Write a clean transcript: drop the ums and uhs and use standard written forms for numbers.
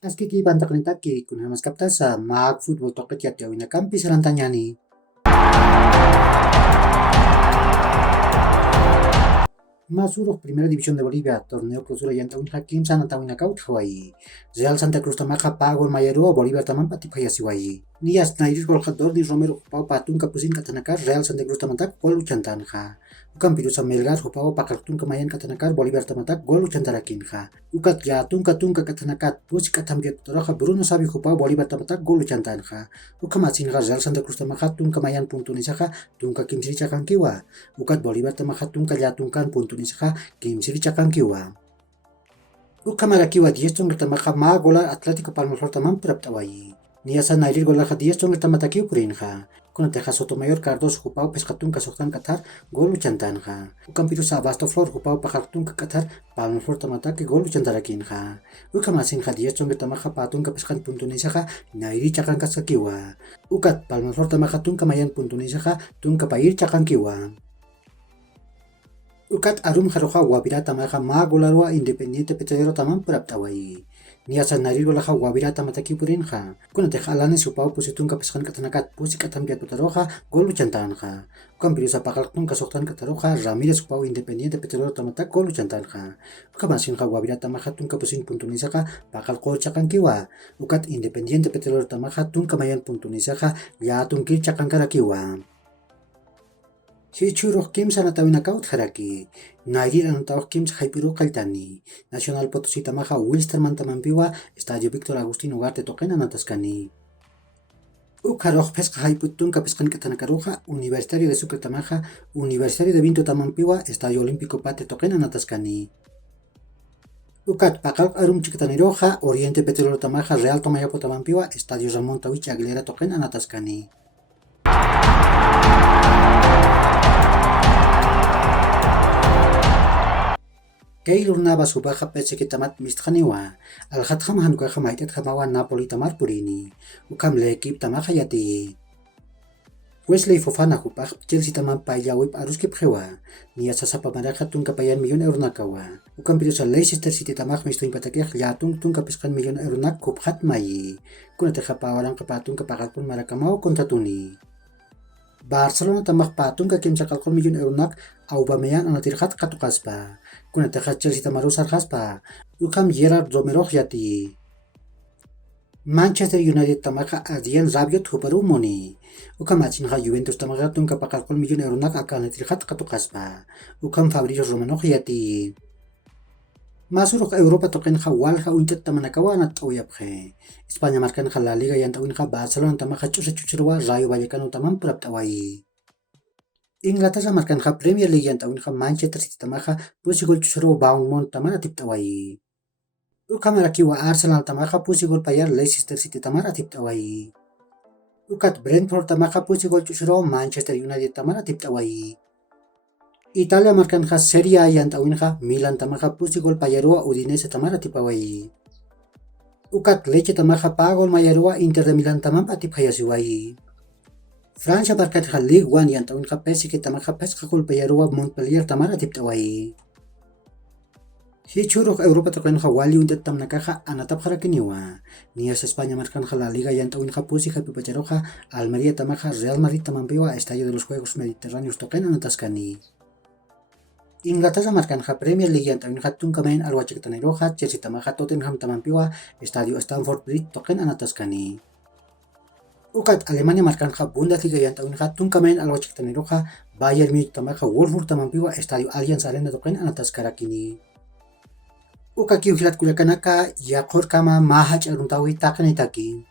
Askiki bantak nitaki kun hamas kaptasa mag football toket yat yawina kampi serantanyani. Masuruh Primera División de Bolivia, torneo clausura yantawin hakim sana tawin akaut Hawaii. Real Santa Cruz tamaka pagol mayero Bolívar taman patipaya siwayi. Nias nairis gol khador di Romero hupau patun kapusin katanakar Real Santa Cruz tamantak gol uchantan ha. Ukan pirusa Melgar hupau pakartun kamayan katanakar Bolívar tamantak gol uchantarakin ha. Ukat ya tungka katanakat pus katambiat toroha Bruno Sabi hupau Bolívar tamantak gol uchantan ha. Ukamasin ha Real Santa Cruz tamaka tun kamayan puntunisaka tungka kimsiri cakan kiwa. Ukat Bolívar tamaka tungka jatungkan puntunisaka kimsiri cakan kiwa. Ukamara kiwa 10 tong tamaka ma gola Atlético Palmaflor tamam praptawayi. Niasa nairir gola 10 tong tamatakiu purinha. Kuna teja Sotomayor Cardoso hupau pescatun kasoktan katar gol uchantanha. Ukampiru Sabasto Flor hupau pakartun katar Palmaflor tamataki gol uchantarakinha. Ukamasin ha 10 tong tamaka patun kapeskan puntunisaka nairi cakan kasakiwa. Ukat Palmaflor tamaka tun kamayan puntunisaka tun kapair cakan kiwa. Ukat arum haroha wabira tamaha ma golarwa Independiente Petrolero tamam praptawayi. Niasa narir golaha wabira tamataki purinha. Kuna teja alane supau pusitun kapeskan katanakat pusi katambiat putaroha gol uchantanha. Ukam pirusa pakaltun kasoktan kataroha Ramirez supau Independiente Petrolero tamatak gol uchantanha. Ukamasin ha wabira tamaha tun kapusin puntunisaka pakal gol cakan kiwa. Ukat Independiente Petrolero tamaha tun kamayan puntunisaka ya tungkir cakan karakiwa. Si churuh kim sana tawin akaut haraki. Nairir anotawak kim sa haipiro kaltani. Nacional Potosí tamaha Wilstermann tamampiwa Estadio Víctor Agustín Ugarte toquen anataskani. Ukaroh pesca haiputun kapeskan katanakaroja Universitario de Sucre tamaha Universitario de Vinto tamampiwa Estadio Olímpico Pate toquen anataskani. Ukat pakal arum chikataniroja Oriente Petrolero tamaha Real Tomayapo tamampiwa Estadio Ramón Tawich Aguilera toquen anataskani. Keilur Navas hubaha petse kitamat mistkhaniwa. Al khatham hanuka khamaitet khamawa Napoli tamar purini. Ukam le ekip tamaha yati. Wesley Fofana hubah Chelsea tamam payawip arus kiphewa. Nia sasapa maraka tun kapayan milyon euro nakawa. Ukam pirusa Leicester City tamah misto impatakeh yatung tun kapiskan milyon euro nak kubhat mayi. Kuna tekha pawalang kapatun kapakatun marakamau kontatuni. Barcelona tamah patung ka kim sakalkol milyon euro nak Aubameyang anatirhat katukaspa. Kuna teja Chelsea tamarusar haspa. Ukam Gerard Romero yati. Manchester United tamaha Adrien Rabiot hubaru moni. Ukam achinha Juventus tamaha tun kapakalkol milyon euro nak akanatirhat katukaspa. Ukam Fabrizio Romano yati. Masuk ke Eropa token hawal ha untet tamanakawa nat oyaphe. Espanya markan La Liga yang tawin ha Barcelona tamaha chuchurwa Rayo Vallecano tamam praptawayi. Inglaterra markan ha Premier League yang tawin ha Manchester City tamaha pusi gol chuchurwa Bournemouth tamara tiptawayi. Ukamara kiwa Arsenal tamaha pusi gol payar Leicester City tamara tiptawayi. Ukat Brentford tamaha pusi gol chuchurwa Manchester United tamara tiptawayi. Italia markan ha Serie A yang tawin ha Milan tamaha pusi gol payarua Udinese tamara tipawayi. Ukat Lecce tamaha pagol mayarua Inter de Milan tamam atipayasiwayi. Francia markan ha Ligue 1 yang tawin ha PSG tamaha PES gol payarua Montpellier tamara tiptawayi. Si churuh Europa token ha wali untet tamnakaha anatap harakiniwa. Nias España markan ha La Liga yang tawin ha pusi ha pipacharoha Almería tamaha Real Madrid tamampiwa Estadio de los Juegos Mediterráneos token anataskani. Inglaterra markan ha Premier League yang tawin ha tun kamain alwachikataniroha Chelsea tamaha Tottenham tamampiwa Estadio Stamford Bridge token anataskani. Ukat Alemania markan ha Bundesliga yang tawin ha tun kamain alwachikataniroha Bayern Munich tamaha Wolfsburg tamampiwa Estadio Allianz Arena token anataskarakini. Uka kiuhilat kulakanaka yakor kama mahach aruntawi takanitaki.